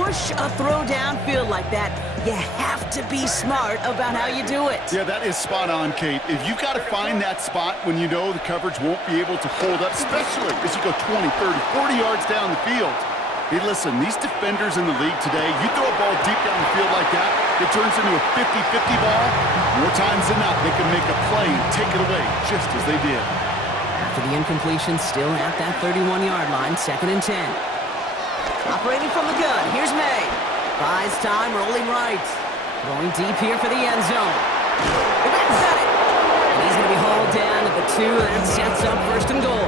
push a throw downfield like that, you have to be smart about how you do it. Yeah, that is spot on, Kate. If you've got to find that spot when you know the coverage won't be able to hold up, especially as you go 20, 30, 40 yards down the field. Hey, listen, these defenders in the league today, you throw a ball deep down the field like that, it turns into a 50-50 ball. More times than not, they can make a play and take it away, just as they did. After the incompletion, still at that 31-yard line, 2nd and 10. Operating from the gun, here's May. Buys time, rolling right. Throwing deep here for the end zone. The back's got it. And he's going to be hauled down at the 2 and sets up 1st and goal.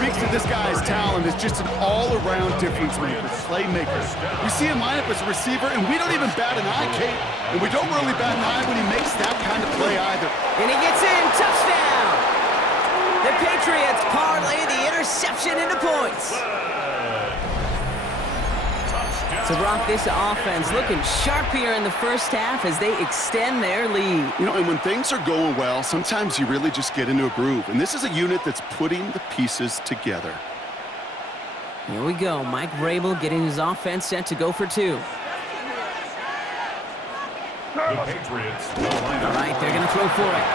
Speaks to this guy's talent as just an all-around difference maker, playmaker. We see him line up as a receiver, and we don't even bat an eye, Kate. And we don't really bat an eye when he makes that kind of play either. And he gets in, touchdown! The Patriots parlay the interception into points. So, Brock, this offense looking sharp here in the first half as they extend their lead. You know, and when things are going well, sometimes you really just get into a groove. And this is a unit that's putting the pieces together. Here we go. Mike Vrabel getting his offense set to go for 2. The Patriots. All right, they're going to throw for it.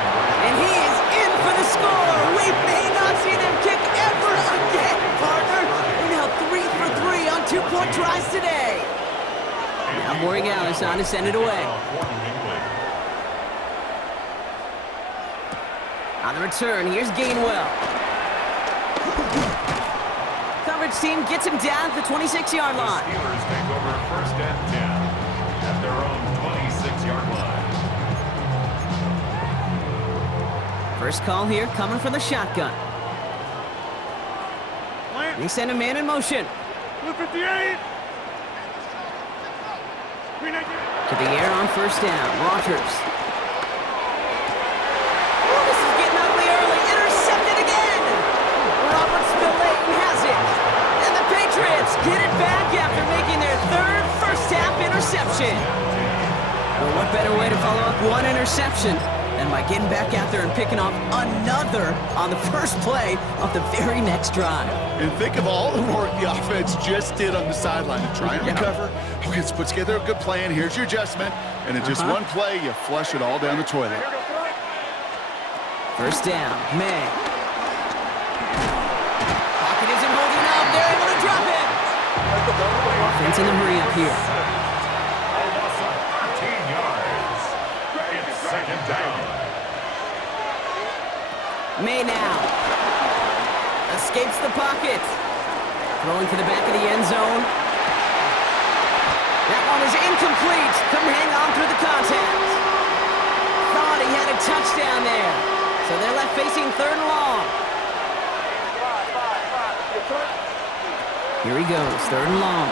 And he is in for the score. We may not see them kick ever again, partner. They're now 3 for 3 on 2-point tries today. Now Borregales on to send it away. On the return, here's Gainwell. Coverage team gets him down at the 26-yard line. The Steelers take over 1st and 10 at their own 26-yard line. First call here coming from the shotgun. They send a man in motion. 58. To the air on 1st down. Rogers. Oh, this is getting ugly early. Intercepted again. Robert Spillane has it. And the Patriots get it back after making their 3rd first-half interception. Well, what better way to follow up one interception than by getting back out there and picking off another on the first play of the very next drive. And think of all the work the offense just did on the sideline to try and recover. Okay, let's put together a good plan. Here's your adjustment. And in just one play, you flush it all down the toilet. 1st down, May. Pocket isn't holding up. They're able to drop it. Offense in the hurry up here. Almost 13 yards. It's 2nd down. May now. Escapes the pocket. Throwing for the back of the end zone. That one is incomplete. Couldn't hang on through the contact. Thought he had a touchdown there. So they're left facing 3rd and long. Here he goes, 3rd and long.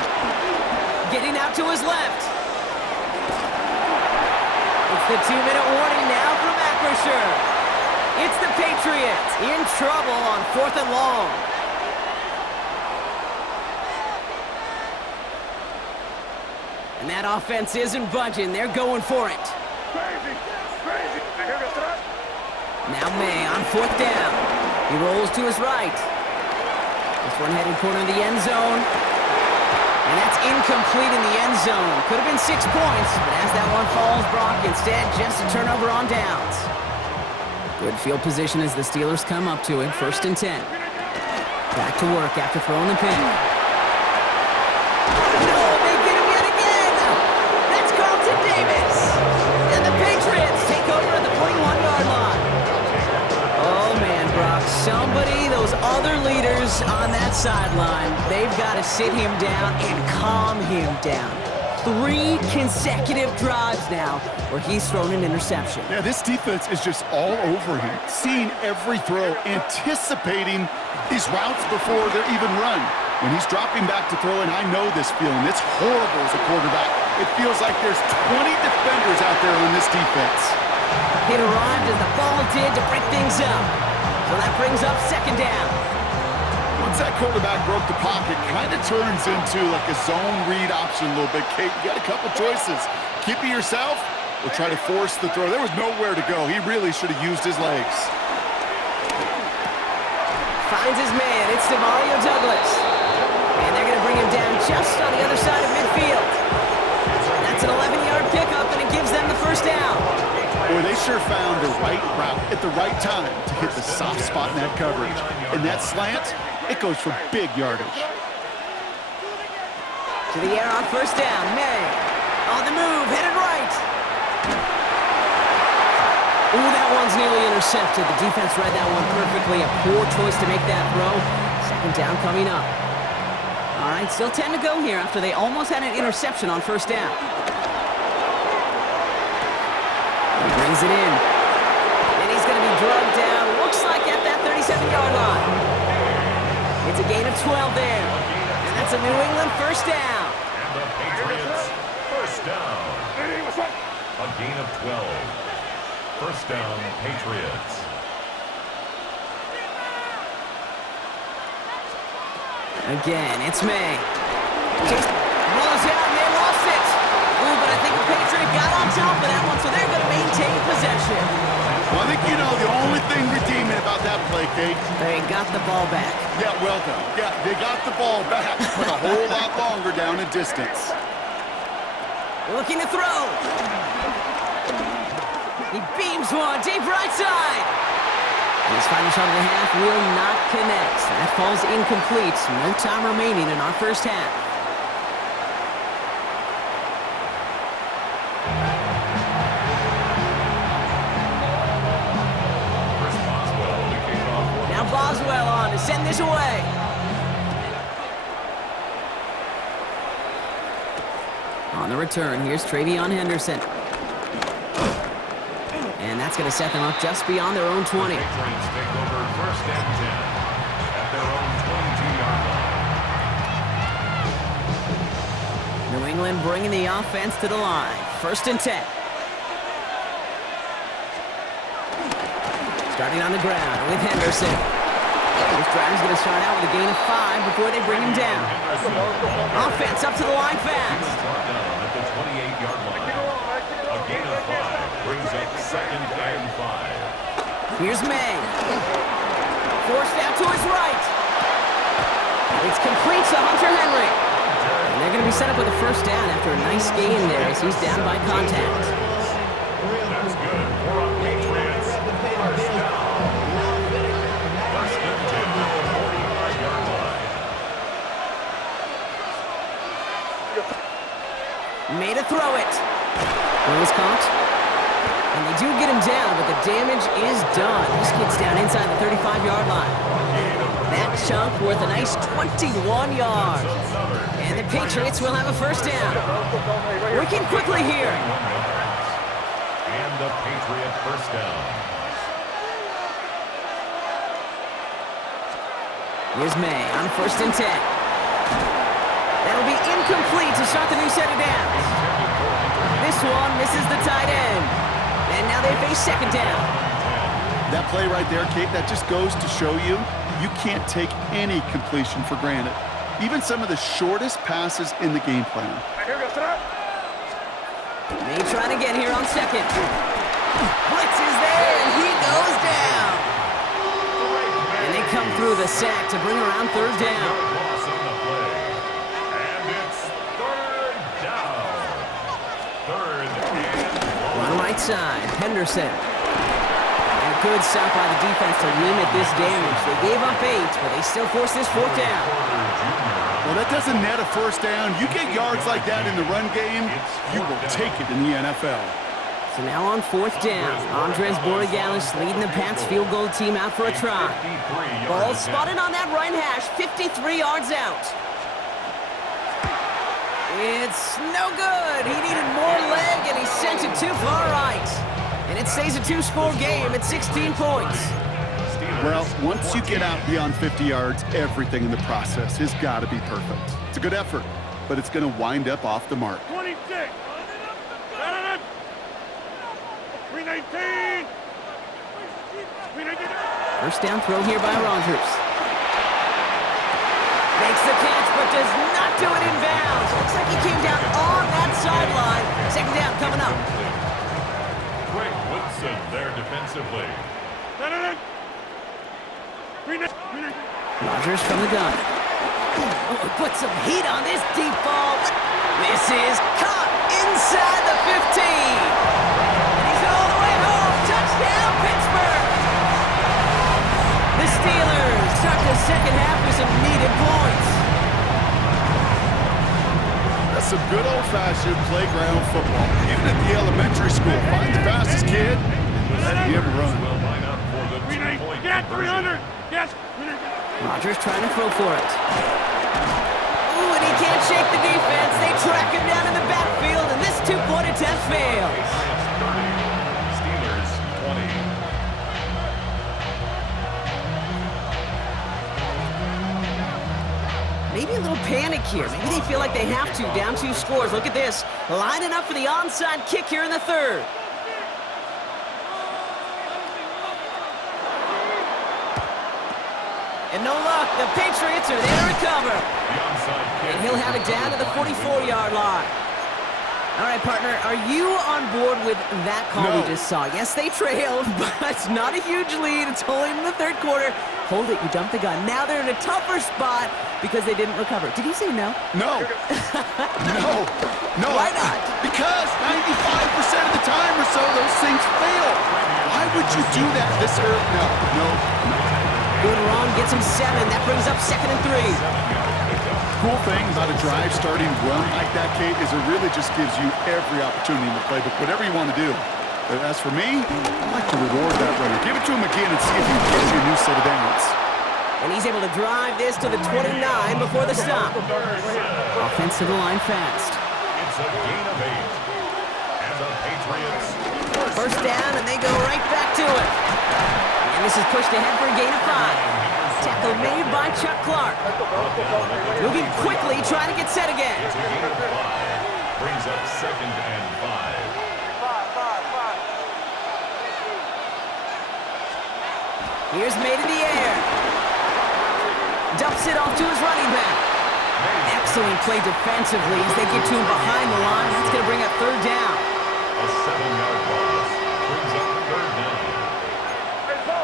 Getting out to his left. It's the 2-minute warning now from Acrisure. It's the Patriots in trouble on 4th and long. And that offense isn't budging. They're going for it. Now May on 4th down. He rolls to his right. This one headed corner of the end zone. And that's incomplete in the end zone. Could have been 6 points, but as that one falls, Brock, instead just a turnover on downs. Good field position as the Steelers come up to it. 1st and 10. Back to work after throwing the pin. No, they get him yet again! That's Carlton Davis! And the Patriots take over at the 41-yard line. Oh, man, Brock. Somebody, those other leaders on that sideline, they've got to sit him down and calm him down. 3 consecutive drives now where he's thrown an interception. Yeah, this defense is just all over him, seeing every throw, anticipating these routes before they're even run. When he's dropping back to throw, and I know this feeling, it's horrible as a quarterback. It feels like there's 20 defenders out there on this defense. It arrived as the ball did to break things up. So that brings up 2nd down. Once that quarterback broke the pocket, kind of turns into like a zone read option a little bit. Kate, you got a couple choices. Keep it yourself or try to force the throw. There was nowhere to go. He really should have used his legs. Finds his man. It's Demario Douglas. And they're going to bring him down just on the other side of first down. Boy, they sure found the right route at the right time to hit the soft spot in that coverage. And that slant, it goes for big yardage. To the air on first down. May on the move, headed right. Ooh, that one's nearly intercepted. The defense read that one perfectly. A poor choice to make that throw. Second down coming up. All right, still 10 to go here after they almost had an interception on first down. He brings it in. And he's going to be drugged down. Looks like at that 37-yard line. It's a gain of 12 there. And that's a New England first down. And the Patriots first down. A gain of 12. First down, Patriots. Again, it's May. Just rolls out and they lost it. Ooh, but I think the Patriots got on top of that one, so they're going to maintain possession. Well, I think you know the only thing redeeming about that play, Kate. They got the ball back. Yeah, well done. Yeah, they got the ball back, but a whole lot longer down in distance. Looking to throw. He beams one, deep right side. And his final shot of the half will not connect. That falls incomplete. No time remaining in our first half. Chris Boswell to kick off. Now Boswell on to send this away. On the return, here's Travion Henderson. And that's going to set them up just beyond their own 20. Patriots take over first and 10 at their own 22-yard line. New England bringing the offense to the line. First and 10. Starting on the ground with Henderson. This drive's going to start out with a gain of 5 before they bring him down. Offense up to the line fast. Brought down at the 28-yard line. A gain of 5 brings up second and 5. Here's May. Forced out to his right. It's complete to Hunter Henry. And they're going to be set up with a first down after a nice gain there as he's down by contact. That's good. For our Patriots, first down. First and 10 at the 45-yard line. Made a throw it. Well, was caught. And they do get him down, but the damage is done. This kid's down inside the 35-yard line. That chunk worth a nice 21 yards. And the Patriots will have a first down. Working quickly here. And the Patriot first down. Here's May on first and 10. That'll be incomplete to start the new set of downs. This one misses the tight end. And now they face second down. That play right there, Kate, that just goes to show you, you can't take any completion for granted. Even some of the shortest passes in the game plan. May trying to get here on second. Blitz is there, and he goes down. And they come through the sack to bring around third down. Loss on the play. And it's third down. Third and On the right side, Henderson. And a good stop by the defense to limit this damage. They gave up 8, but they still forced this fourth down. Well, that doesn't net a first down. You get yards like that in the run game, you will take it in the NFL. So now on fourth down, Andres Borregalis leading the Pats field goal team out for a try. Ball spotted on that right hash, 53 yards out. It's no good. He needed more leg, and he sent it too far right. And it stays a 2-score game at 16 points. Well, once you get out beyond 50 yards, everything in the process has got to be perfect. It's a good effort, but it's going to wind up off the mark. 26. 319. 319. First down throw here by Rodgers. Makes the catch, but does not do it in bounds. Looks like he came down on that sideline. Second down coming up. Greg Woodson there defensively. Rodgers from the gun. Oh, put some heat on this deep ball. This is caught inside the 15. second half with some needed points. That's some good old-fashioned playground football. Even at the elementary school, find the fastest kid, let him run. Will line up for the 2-point Get conversion. 300. Yes. Rodgers trying to throw for it. Ooh, and he can't shake the defense. They track him down in the backfield, and this two-point attempt fails. Patriots 30, Steelers 20. Maybe a little panic here. Maybe they feel like they have to. Down 2 scores. Look at this. Lining up for the onside kick here in the third. And no luck. The Patriots are there to recover. The onside kick. And he'll have it down to the 44-yard line. All right, partner, are you on board with that call No. we just saw? Yes, they trailed, but it's not a huge lead. It's only in the third quarter. Hold it, you jumped the gun. Now they're in a tougher spot because they didn't recover. Did you say no? No. No. Why not? Because 95% of the time or so, those things fail. Why would you do that this early? No. Good run, gets him 7. That brings up 2nd and 3. Cool thing about a drive starting run like that, Kate, is it really just gives you every opportunity in the playbook, whatever you want to do. But as for me, I like to reward that runner. Give it to him again and see if he gets you a new set of downs. And he's able to drive this to the 29 before the stop. Offensive line fast. It's a gain of 8. And the Patriots First down, and they go right back to it. And this is pushed ahead for a gain of 5. Tackle made by Chuck Clark. Moving quickly, trying to get set again. It's a gain of 5. Brings up 2nd and 5. Here's made in the air. Dumps it off to his running back. Excellent play defensively as they get to him behind the line. That's going to bring up 3rd down. A 7-yard loss. Brings up 3rd down. Hey, go.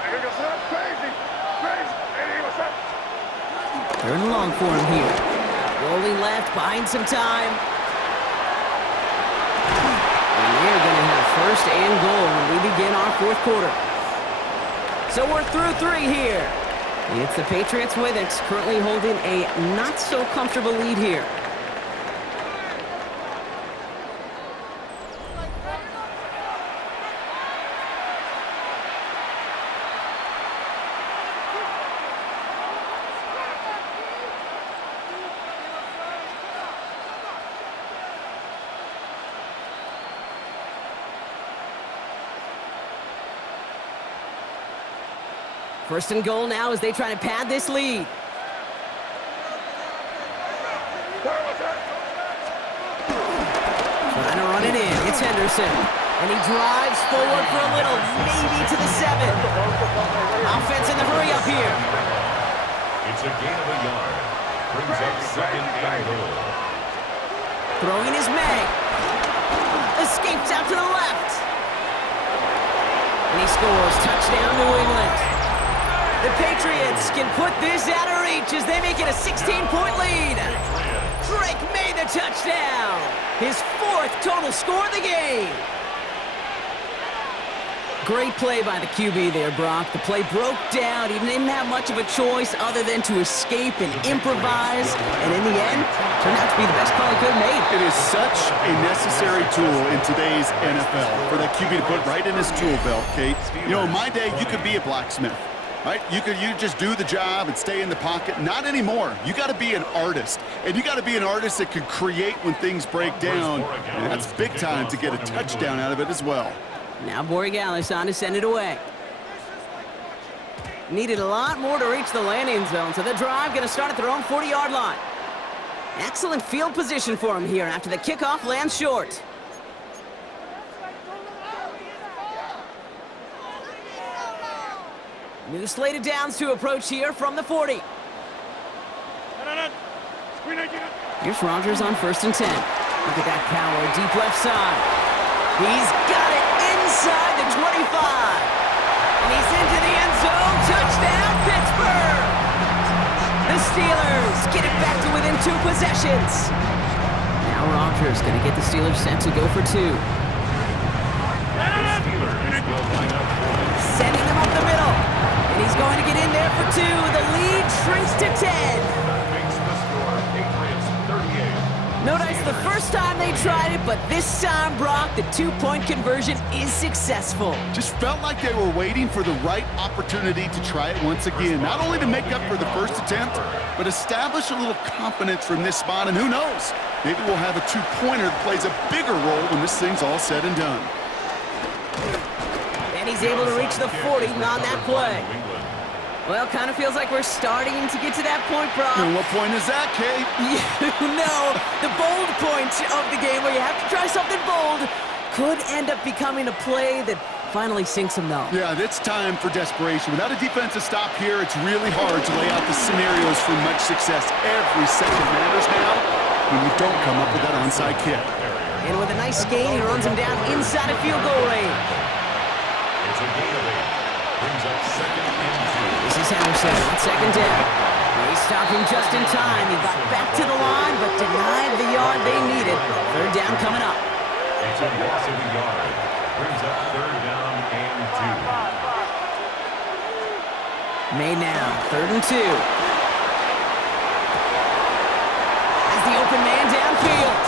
Hey, what's up? Crazy. Hey, what's up? 3rd and long for him here. Rolling left, buying some time. And they're going to have 1st and goal when we begin our 4th quarter. So we're through 3 here. It's the Patriots with it, currently holding a not-so-comfortable lead here. First and goal now as they try to pad this lead. Trying to run it in. It's Henderson. And he drives forward for a little, maybe to the 7. Offense in the hurry up here. It's a gain of a yard. Brings up 2nd and goal. Throwing is May. Escapes out to the left. And he scores. Touchdown, New England. The Patriots can put this out of reach as they make it a 16-point lead. Drake made the touchdown. His 4th total score of the game. Great play by the QB there, Brock. The play broke down. He didn't have much of a choice other than to escape and improvise. And in the end, turned out to be the best call he could have made. It is such a necessary tool in today's NFL for that QB to put right in his tool belt, Kate. You know, in my day, you could be a blacksmith. Right? You just do the job and stay in the pocket. Not anymore. You got to be an artist. And you got to be an artist that can create when things break down. And that's big time to get a touchdown out of it as well. Now Borregales on to send it away. Needed a lot more to reach the landing zone, so the drive going to start at their own 40-yard line. Excellent field position for him here after the kickoff lands short. New slate of downs to approach here from the 40. Here's Rodgers on 1st and 10. Look at that power, deep left side. He's got it inside the 25. And he's into the end zone. Touchdown, Pittsburgh! The Steelers get it back to within 2 possessions. Now Rodgers going to get the Steelers set to go for 2. Steelers will line up for Sending them up the middle. And he's going to get in there for two. The lead shrinks to 10. Makes the score Patriots 38. Notice the first time they tried it, but this time, Brock, the two-point conversion is successful. Just felt like they were waiting for the right opportunity to try it once again. Not only to make up for the first attempt, but establish a little confidence from this spot. And who knows, maybe we'll have a two-pointer that plays a bigger role when this thing's all said and done. And he's able to reach the 40 on that play. Well, kind of feels like we're starting to get to that point, Brock. And what point is that, Kate? You know, the bold point of the game where you have to try something bold could end up becoming a play that finally sinks him, though. Yeah, it's time for desperation. Without a defensive stop here, it's really hard to lay out the scenarios for much success. Every second matters now when you don't come up with that onside kick. And with a nice skate, he runs him down inside a field goal range. It's a gain of 8. Brings up second and 2. This is Henderson on second down. They stopped him just in time. He got back to the line, but denied the yard they needed. Third down coming up. It's a loss of a yard. Brings up third down and 2. Made now, 3rd and 2. As the open man downfield.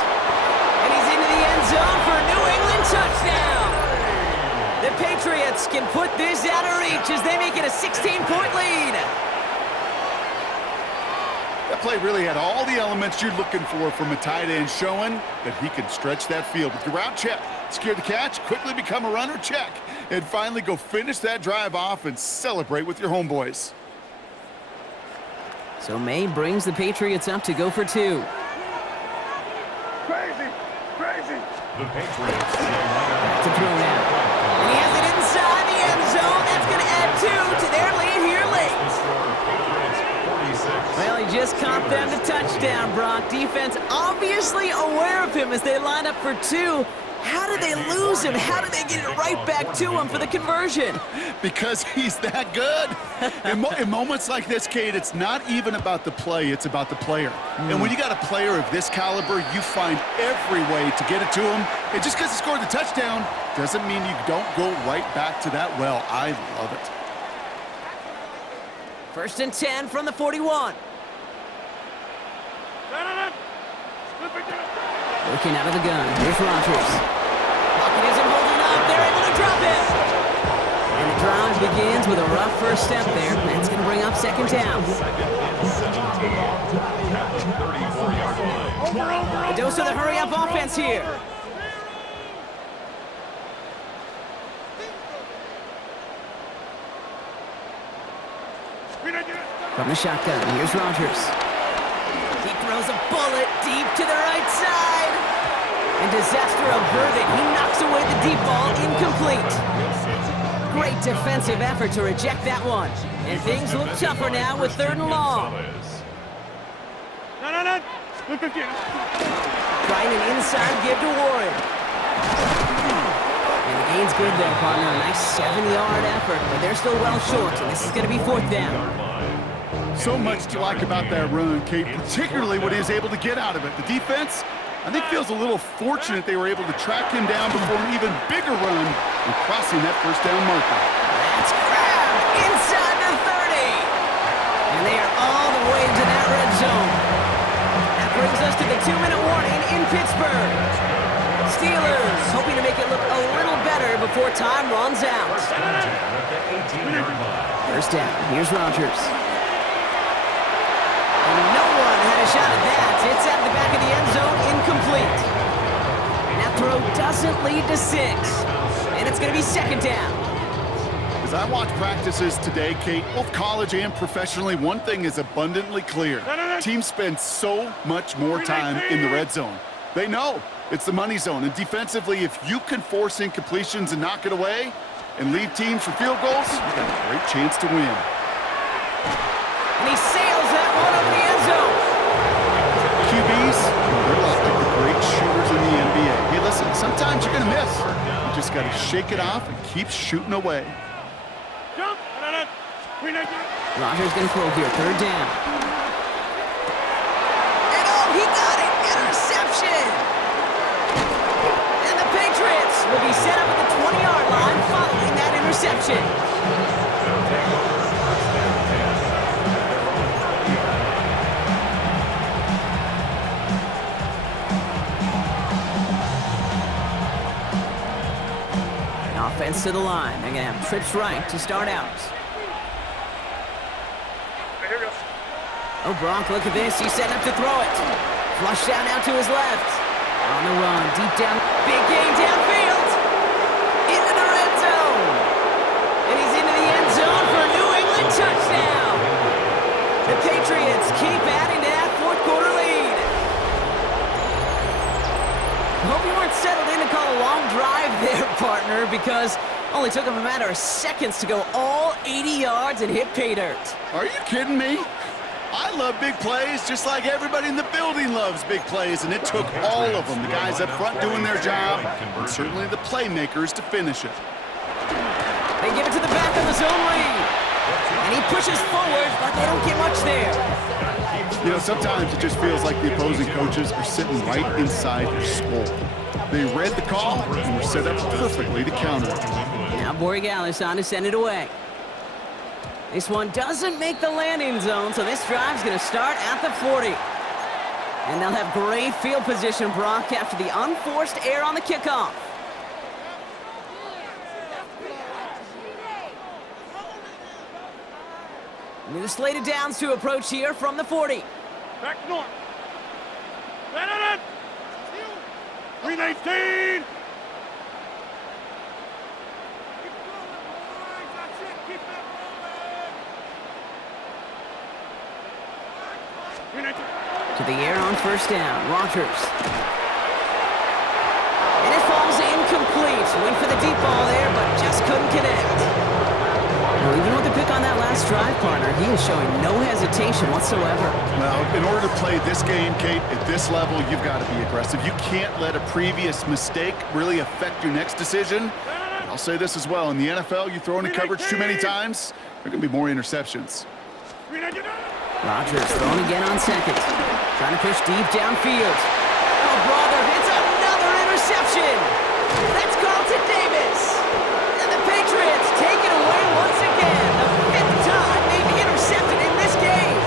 And he's into the end zone for a New England touchdown. The Patriots can put this out of reach as they make it a 16-point lead. That play really had all the elements you're looking for from a tight end, showing that he can stretch that field. With your route check, secure the catch, quickly become a runner check, and finally go finish that drive off and celebrate with your homeboys. So May brings the Patriots up to go for 2. Crazy, crazy. The Patriots will line up To throw now. And he has it inside the end zone. That's going to add 2 to their lead here late. the score Patriots 46. Well, he just comped them to touchdown, Brock. Defense obviously aware of him as they line up for 2. How did they lose him? How did they get it right back to him for the conversion? Because he's that good. In moments like this, Kate, it's not even about the play, it's about the player. And when you got a player of this caliber, you find every way to get it to him. And just because he scored the touchdown doesn't mean you don't go right back to that well. I love it. 1st and 10 from the 41. Working out of the gun. Here's Rodgers. Pocket isn't holding up. They're able to drop it. And the drive begins with a rough first step there. That's going to bring up 2nd down. Second and 17 at the 34-yard line. A dose of the hurry-up offense here. From the shotgun, here's Rodgers. He throws a bullet deep to the right side. And disaster averted. He knocks away the deep ball, incomplete. Great defensive effort to reject that one. And things look tougher now with 3rd and long. Trying an inside give to Warren. And the gain's good there, partner. A nice 7-yard effort, but they're still well short, and this is going to be 4th down. So much to like about that run, Kate, particularly what he was able to get out of it. The defense, I think, feels a little fortunate they were able to track him down before an even bigger run and crossing that first down marker. That's grabbed inside the 30. And they are all the way into that red zone. That brings us to the 2-minute warning in Pittsburgh. Steelers hoping to make it look a little better before time runs out. First down, here's Rodgers. And no one had a shot at that. It's out of the back of the end zone, incomplete. And that throw doesn't lead to 6. And it's going to be 2nd down. As I watch practices today, Kate, both college and professionally, one thing is abundantly clear. Teams spend so much more time in the red zone. They know it's the money zone. And defensively, if you can force incompletions and knock it away and leave teams for field goals, you got a great chance to win. And he sails that one over the end zone. QBs, they're like the great shooters in the NBA. Hey, listen, sometimes you're going to miss. You just got to shake it off and keep shooting away. Rodgers going to throw here, 3rd down. And oh, he got it! Interception! And the Patriots will be set up at the 20-yard line following that interception. offense to the line. They're going to have trips right to start out. Here goes. Oh, Gronk, look at this. He's setting up to throw it. Flush down now to his left. On the run, deep down. Big gain downfield. Into the red zone. And he's into the end zone for a New England touchdown. The Patriots keep adding to that fourth quarter lead. I hope you weren't settled in to call a long drive there, partner, because only took him a matter of seconds to go all 80 yards and hit pay dirt. Are you kidding me? I love big plays just like everybody in the building loves big plays, and it took all of them, the guys up front doing their job, and certainly the playmakers to finish it. They give it to the back on the zone read. And he pushes forward, but they don't get much there. You know, sometimes it just feels like the opposing coaches are sitting right inside your skull. They read the call and were set up perfectly to counter it. Now Borregales on to send it away. This one doesn't make the landing zone, so this drive's going to start at the 40. And they'll have great field position, Brock, after the unforced error on the kickoff. New slated downs to approach here from the 40. Back north. Let it in. 319. To the air on first down, Rodgers. And it falls incomplete. Went for the deep ball there, but just couldn't connect. Well, even with the pick on that last drive, partner, he is showing no hesitation whatsoever. Well, in order to play this game, Kate, at this level, you've got to be aggressive. You can't let a previous mistake really affect your next decision. And I'll say this as well. In the NFL, you throw into coverage too many times, there are going to be more interceptions. Rodgers throwing again on second. Trying to push deep downfield. Oh, brother, it's another interception. That's Carlton Davis. And the Patriots take it away once again. The fifth time they've intercepted in this game.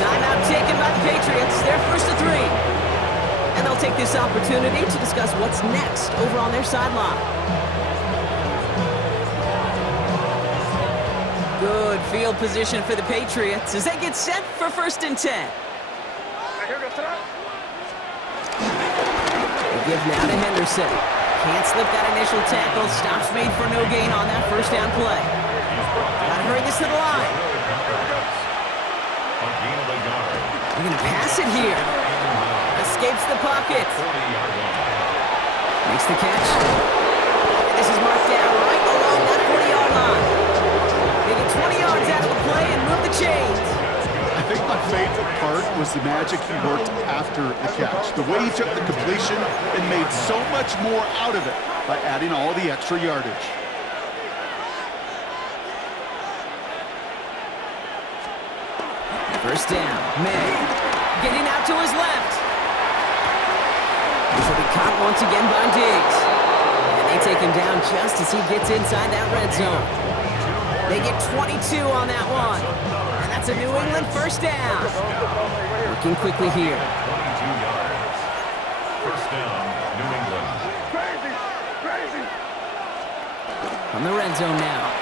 Timeout taken by the Patriots. They're first to 3. And they'll take this opportunity to discuss what's next over on their sideline. Good field position for the Patriots as they get set for first and 10. Here goes that. They give now to Henderson. Can't slip that initial tackle. Stops made for no gain on that first down play. Gotta hurry this to the line. They're gonna pass it here. Escapes the pocket. Makes the catch. And this is marked down right along that 40-yard line. They get 20 yards out of the play and move the chains. I think my favorite part was the magic he worked after the catch. The way he took the completion and made so much more out of it by adding all the extra yardage. First down, May. Getting out to his left. This will be caught once again by Diggs. And they take him down just as he gets inside that red zone. They get 22 on that one. And that's a New England first down. Working quickly here. 22 yards. First down, New England. Crazy. Crazy. From the red zone now.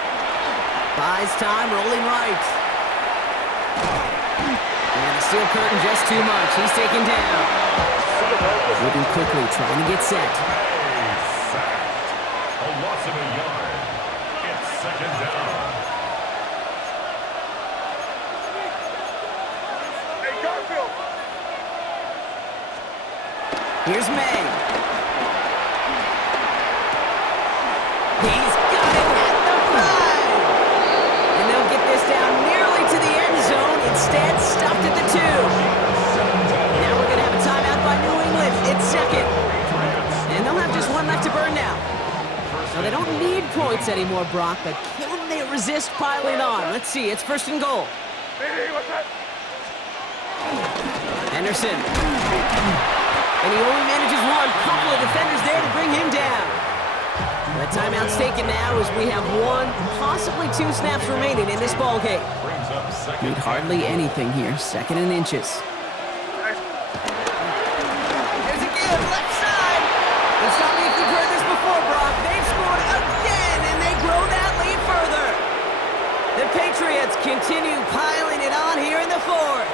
Buys time, rolling right. And the steel curtain just too much. He's taken down. Moving quickly, trying to get set. Sacked. A loss of a yard. It's second down. Hey, Garfield. Here's May. He's got it at the 5. And they'll get this down nearly to the end zone. Instead, stopped at the 2. Now we're going to have a timeout by New England. It's second. And they'll have just one left to burn now. Now, they don't need points anymore, Brock, but can they resist piling on? Let's see. It's first and goal. Hey, what's that? Henderson. And he only manages one. Couple of defenders there to bring him down. The timeout's taken now as we have 1, possibly 2 snaps remaining in this ball game. Brings up second. Need hardly anything here. Second and inches. There's a give, left side. And stop me if you've heard this before, Brock. They've scored Patriots continue piling it on here in the fourth.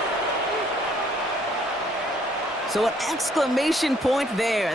So an exclamation point there.